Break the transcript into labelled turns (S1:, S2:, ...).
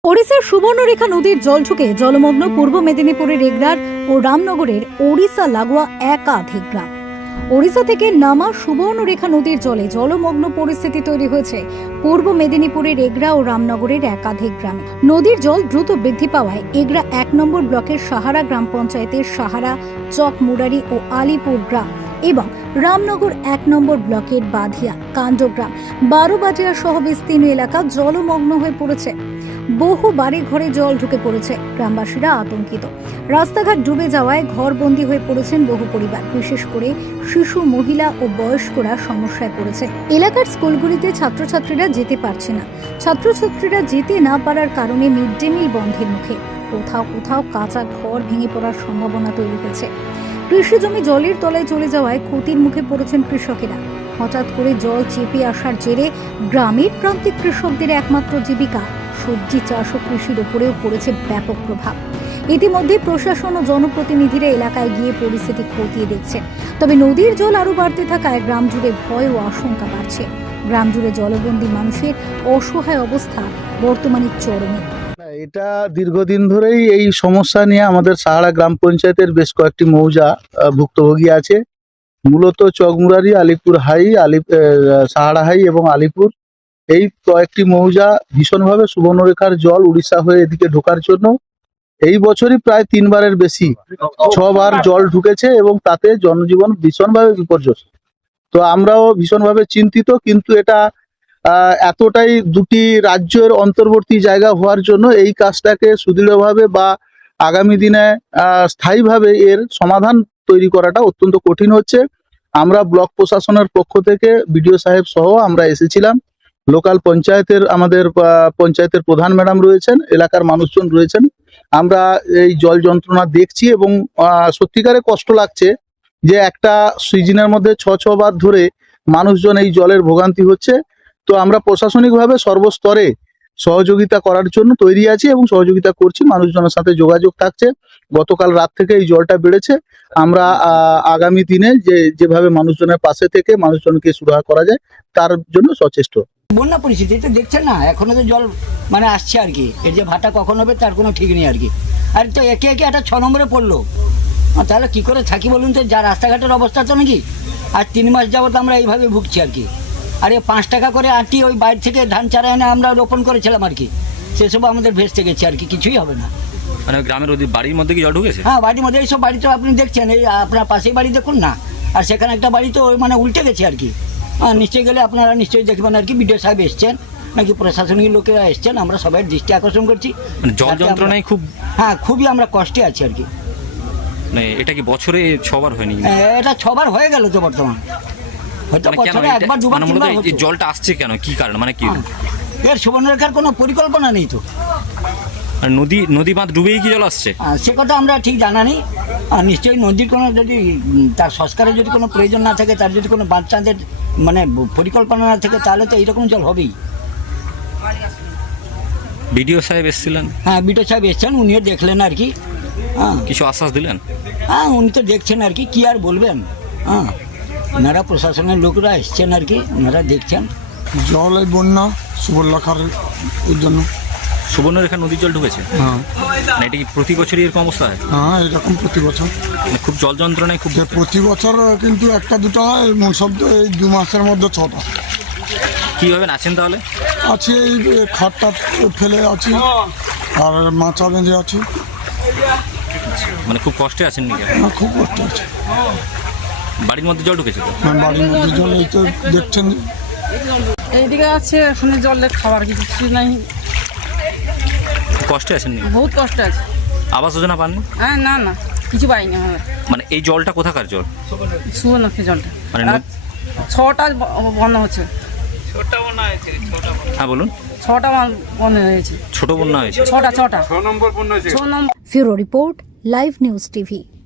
S1: ওড়িশার সুবর্ণরেখা নদীর জল ঢুকে জলমগ্ন পূর্ব মেদিনীপুরের এগরার ও রামনগরের ওড়িশা লাগোয়া একাধিক গ্রাম। ওড়িশা থেকে নামা সুবর্ণরেখা নদীর জলে জলমগ্ন পরিস্থিতি তৈরি হয়েছে পূর্ব মেদিনীপুরের এগরা ও রামনগরের একাধিক গ্রামে। নদীর জল দ্রুত বৃদ্ধি পাওয়ায় এগরা 1 নম্বর ব্লকের সাহারা গ্রাম পঞ্চায়েতের সাহারা, চক মুরারি ও আলিপুর গ্রাম এবং রামনগর 1 নম্বর ব্লকের বাধিয়া, কাণ্ডগ্রাম, 12 বাটিয়া সহ বিস্তীর্ণ এলাকা জলমগ্ন হয়ে পড়েছে। বহু বাড়ি ঘরে জল ঢুকে পড়েছে, গ্রামবাসীরা আতঙ্কিত। রাস্তাঘাট ডুবে যাওয়ায় ঘরবন্দি হয়ে পড়েছেন বহু পরিবার, বিশেষ করে শিশু, মহিলা ও বয়স্করা সমস্যায় পড়েছে। এলাকার স্কুলগুলিতে ছাত্রছাত্রীরা যেতে পারছে না। ছাত্রছাত্রীরা যেতে না পারার কারণে মিড ডে মিল বন্ধের মুখে। কোথাও কোথাও কাঁচা ঘর ভেঙে পড়ার সম্ভাবনা তৈরি হয়েছে। কৃষি জমি জলের তলায় চলে যাওয়ায় ক্ষতির মুখে পড়েছেন কৃষকেরা। হঠাৎ করে জল চেপে আসার জেরে গ্রামের প্রান্তিক কৃষকদের একমাত্র জীবিকা সবজি চাষ ও কৃষির উপরেও পড়েছে ব্যাপক প্রভাব। ইতিমধ্যে প্রশাসন ও জনপ্রতিনিধিরা এলাকায় গিয়ে পরিস্থিতি খতিয়ে দেখছে। তবে নদীর জল আরো বাড়তে থাকায় গ্রাম জুড়ে ভয় ও আশঙ্কা বাড়ছে। গ্রাম জুড়ে জলবন্দী মানুষের অসহায় অবস্থা বর্তমানে চরমে।
S2: এটা দীর্ঘদিন ধরেই এই সমস্যা নিয়ে আমাদের সাহারা গ্রাম পঞ্চায়েতের বেশ কয়েকটি মৌজা ভুক্তভোগী আছে। মূলত চকমুরারি, আলিপুর হাই, সাহারা হাই এবং আলিপুর, এই কয়েকটি মৌজা ভীষণভাবে সুবর্ণরেখার জল উড়িষ্যা হয়ে এদিকে ঢোকার জন্য এই বছরই প্রায় 3 বারের বেশি 6 বার জল ঢুকেছে এবং তাতে জনজীবন ভীষণভাবে বিপর্যস্ত। তো আমরাও ভীষণভাবে চিন্তিত, কিন্তু এটা এতটাই দুটি রাজ্যের অন্তর্বর্তী জায়গা হওয়ার জন্য এই কাজটাকে সুদৃঢ়ভাবে বা আগামী দিনে স্থায়ীভাবে এর সমাধান তৈরি করাটা অত্যন্ত কঠিন হচ্ছে। আমরা ব্লক প্রশাসনের পক্ষ থেকে বিডিও সাহেব সহ আমরা এসেছিলাম। লোকাল পঞ্চায়েতের আমাদের পঞ্চায়েতের প্রধান ম্যাডাম রয়েছেন, এলাকার মানুষজন রয়েছেন। আমরা এই জল যন্ত্রণা দেখছি এবং সত্যিকারে কষ্ট লাগছে যে একটা সিজনের মধ্যে 6 বার ধরে মানুষজন এই জলের ভোগান্তি হচ্ছে। তো আমরা প্রশাসনিকভাবে সর্বস্তরে সহযোগিতা করার জন্য তৈরি আছি এবং সহযোগিতা করছি, মানুষজনের সাথে যোগাযোগ থাকছে। গতকাল রাত থেকে এই জলটা বেড়েছে। আমরা আগামী দিনে যেভাবে মানুষজনের পাশে থেকে মানুষজনকে সুরাহা করা যায় তার জন্য সচেষ্ট।
S3: বন্যা পরিস্থিতি তো দেখছেন না, এখনো তো জল মানে আসছে আর কি। এর যে ভাটা কখন হবে তার কোনো ঠিক নেই আর কি। আর তো একে একে একটা 6 নম্বরে পড়লো, তাহলে কি করে থাকি বলুন তো? যা রাস্তাঘাটের অবস্থা তো নাকি। আর 3 মাস যাবত আমরা এইভাবে ভুগছি আর কি। আর 5 টাকা করে আটি ওই বাইরে থেকে ধান চারা এনে আমরা রোপণ করেছিলাম আর কি, সেসব আমাদের ভেস্তে গেছে আর কি, কিছুই হবে না।
S4: মানে গ্রামের বাড়ির মধ্যে কি জল ঢুকেছে?
S3: হ্যাঁ, বাড়ির মধ্যে এইসব বাড়ি তো আপনি দেখছেন, এই আপনার পাশেই বাড়ি দেখুন না। আর সেখানে একটা বাড়ি তো মানে উল্টে গেছে আর কি। নিশ্চয়ই গেলে আপনারা নিশ্চয়ই দেখবেন আর কি। বিডিও সাহেব এসছেন নাকি প্রশাসনিক লোকেরা এসছেন, আমরা সবাই দৃষ্টি আকর্ষণ করছি।
S4: মানে জল যন্ত্রণায় খুব,
S3: হ্যাঁ, খুবই আমরা কষ্টে আছি আর কি।
S4: মানে এটা কি বছরে 6 বার হয়নি?
S3: এটা 6 বার হয়ে গেল তো বর্তমান। হয়তো বছরে 1 বার 2 বার 3 বার হচ্ছে।
S4: জলটা আসছে কেন, কি কারণ, মানে কি?
S3: এর সুবর্ণরেখার কোনো পরিকল্পনা নেই তো।
S4: নদী বাঁধ ডুবেই কি জল আসছে?
S3: সে কথা আমরা ঠিক জানা নেই। নিশ্চয়ই নদীর কোনো যদি তার সংস্কারের যদি কোনো প্রয়োজন না থাকে, তার যদি কোনো বাঁধ চাঁদের মানে পরিকল্পনা না থাকে, তাহলে তো এইরকম জল হবেই।
S4: বিডিও সাহেব এসেছিলেন?
S3: হ্যাঁ, বিডিও সাহেব এসছেন, উনিও দেখলেন আর কি। হ্যাঁ,
S4: কিছু আশ্বাস দিলেন?
S3: হ্যাঁ, উনি তো দেখছেন আর কি, কি আর বলবেন। হ্যাঁ, ওনারা প্রশাসনের লোকরা এসছেন আর কি, ওনারা দেখছেন।
S5: জল এই বন্যা সুবর্ণরেখার এর জন্য।
S4: সুবর্ণরেখা নদীর জল ঢুকেছে?
S5: হ্যাঁ।
S4: না, এটা কি প্রতি বছরই এরকম অবস্থা হয়?
S5: হ্যাঁ, এরকম প্রতি বছর।
S4: মানে খুব জল যন্ত্রণায় খুব।
S5: প্রতি বছর কিন্তু একটা দুটো হয়, সব এই 2 মাসের মধ্যে 6টা।
S4: কীভাবে আছেন তাহলে?
S5: আছে এই খাটটা ফেলে আছি আর মাচা বেঁধে আছি।
S4: মানে খুব কষ্টে আছেন নাকি?
S5: হ্যাঁ, খুব কষ্ট আছে।
S4: বাড়ির মধ্যে জল ঢুকেছে তো?
S5: হ্যাঁ, বাড়ির মধ্যে জল, এই তো দেখছেন।
S6: এইদিকে আছে, এখানে জলের খাবার কিছু নাই।
S4: কষ্টে আছেন নাকি?
S6: বহুত কষ্ট আছে।
S4: আবাস যোজনা পাননি?
S6: হ্যাঁ, না না, কিছু পাইনি আমরা।
S4: মানে এই জলটা কোথাকার জল?
S6: সুবর্ণরেখা জলটা
S4: মানে
S6: 6টা বন্যা হচ্ছে।
S4: হ্যাঁ বলুন।
S6: 6টা বন্যা হয়েছে।
S4: ছোট বন্যা হয়েছে?
S6: 6 নম্বর বন্যা হয়েছে। 6 নম্বর।
S1: ফিউরো রিপোর্ট, লাইভ নিউজ টিভি।